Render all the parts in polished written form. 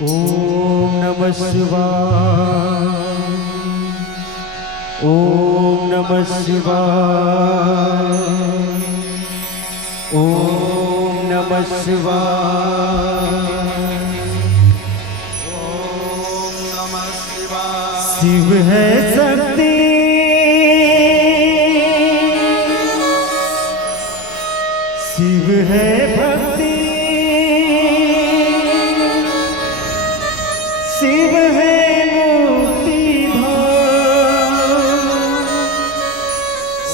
ओम नमः शिवाय। ओम नमः शिवाय। ओम नमः शिवाय। ओम नमः शिवाय। शिव है शक्ति, शिव है भक्ति, शिव है मुक्ति धाम,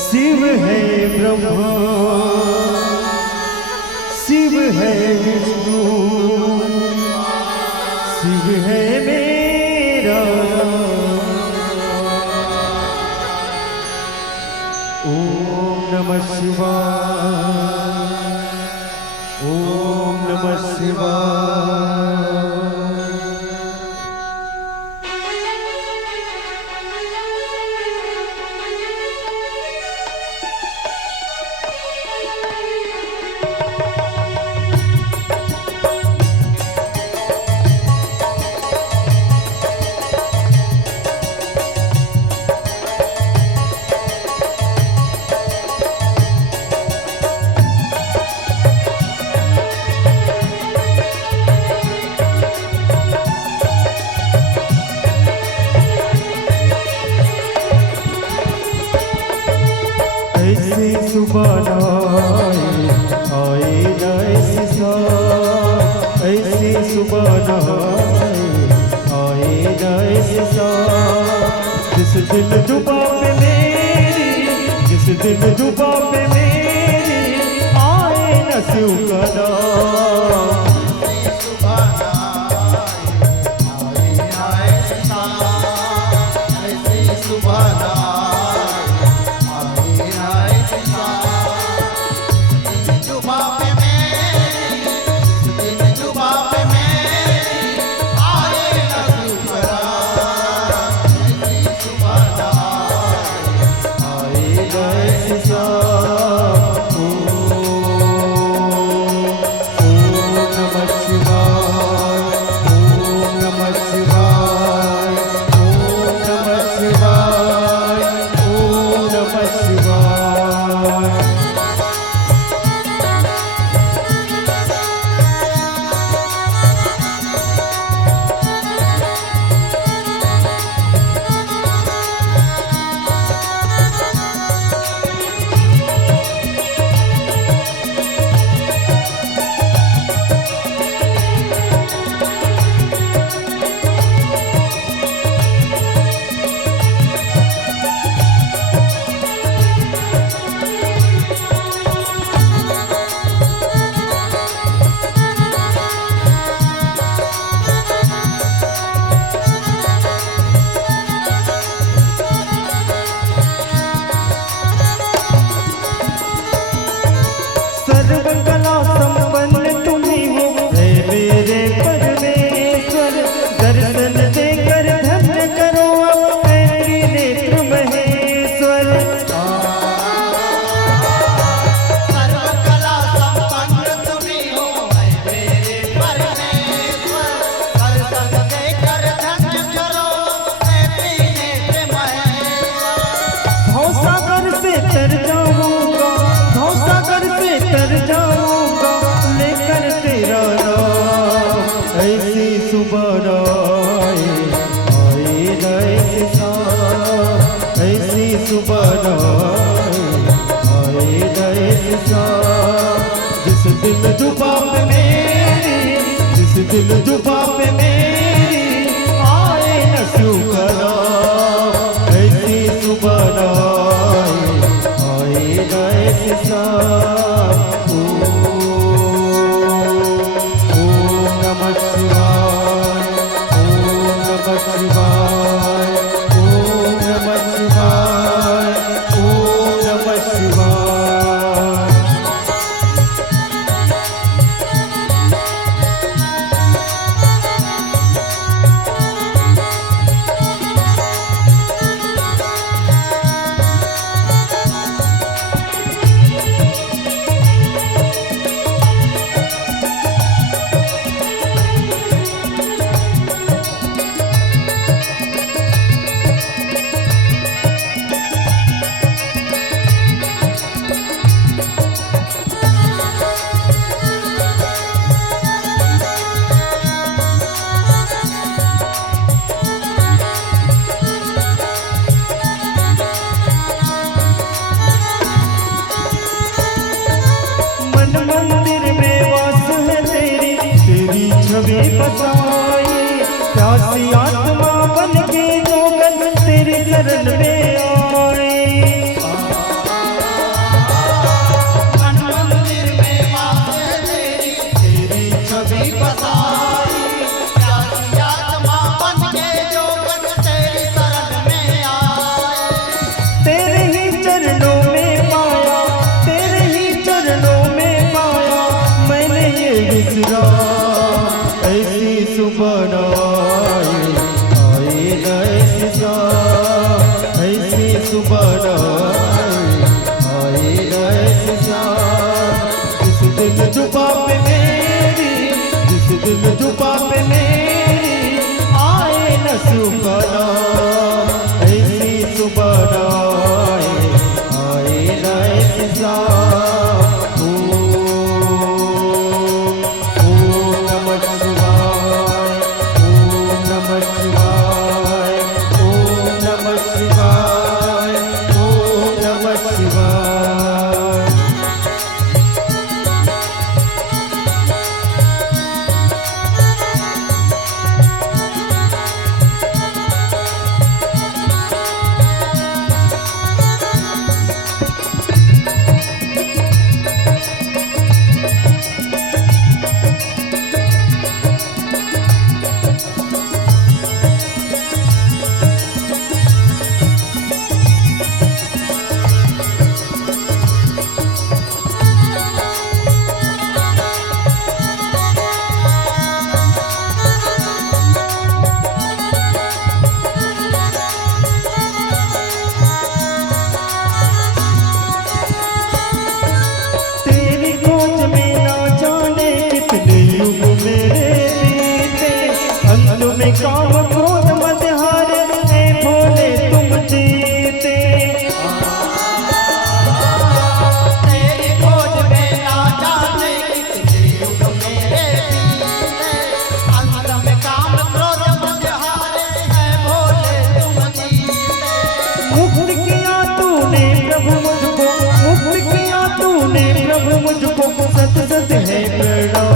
शिव है ब्रह्मा, शिव है विष्णु, शिव है मेरा ओम नमः शिवाय। ओम नमः शिवाय। ऐसी सुबह आए न ऐसी साथ, ऐसी सुबह आए न ऐसी साथ। जिस दिन जुबा पे मेरी, जिस दिन जुबा पे मेरी आए न शिव का नाम। सर्वकला संपन्न तुम्ही हो हे मेरे परमेश्वर। दर्शन देकर धन्य करो अब मेरी नेत्र महेश्वर। सर्वकला संपन्न तुम्ही हो हे मेरे परमेश्वर। दर्शन देकर धन्य करो मेरी नेत्र महेश्वर। भवसागर से तर जाऊंगा, भवसागर से तर जाऊंगा लेकर तेरा नाम। ऐसी सुबह आए न ऐसी साथ, ऐसी सुबह आए न ऐसी साथ। जिस दिन जुबा पे मेरी, जिस दिन जुबा पे मेरी आए न शिव का नाम। ऐसी सुबह आए न ऐसी साथ। ओम नमः शिवाय। ओम नमः शिवाय। ओम नमः शिवाय। ओम नमः शिवाय। छवि बसाई, प्यासी आत्मा बन के जोगन तेरी शरण में आई। मन मंदिर में वासे तेरी छवि बसाई, प्यासी आत्मा बन के जोगन तेरी शरण में आए। तेरे ही चरणों में पाया, तेरे ही चरणों में पाया मैंने ये विसरा। ऐसी सुबह आई न ऐसी शाम, ऐसी सुबह आई न ऐसी शाम। जिस दिन जुबा पे मेरी, जिस दिन जुबा पे मेरी आए न सुबह, ऐसी सुबह आए न ऐसी शाम। ओम नमः शिवाय, ओम नमः शिवाय, ओम नमः शिवाय, ओम नमः शिवाय। तेरी खोज में ना जाने कितने युग मेरे बीते, अंत में काम क्रोध मत हारे ऐ भोले तुम जीते। तेरी खोज में ना जाने कितने युग मेरे बीते, अंत में काम क्रोध मत हारे हैं भोले तुम जीते। मुक्त किया तूने प्रभु मुझको, मुक्त किया तूने प्रभु मुझको, सत सत है प्रणाम।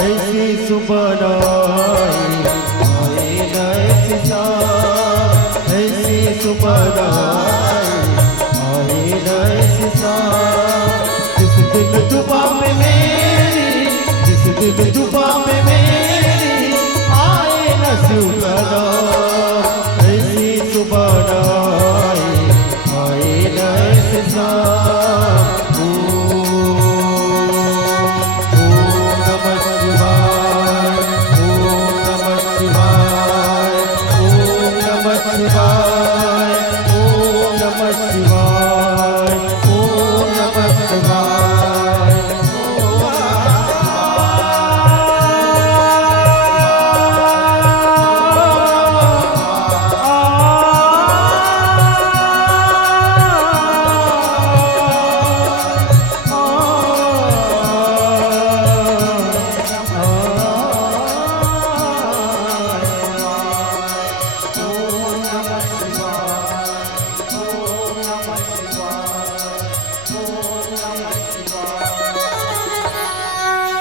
ऐसी सुबह आई न ऐसी शाम, ऐसी सुबह आई न ऐसी शाम। जिस दिन जुबा पे मेरी, जिस दिन जुबा पे मेरी आए न सुबह, ऐसी सुबह आए न ऐसी शाम। ओम नमः शिवाय, ओम नमः शिवाय, ओम नमः शिवाय, ओम नमः शिवाय, ओम नमः शिवाय,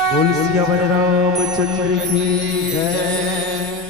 बोल सिया वर रामचंद्र की जय।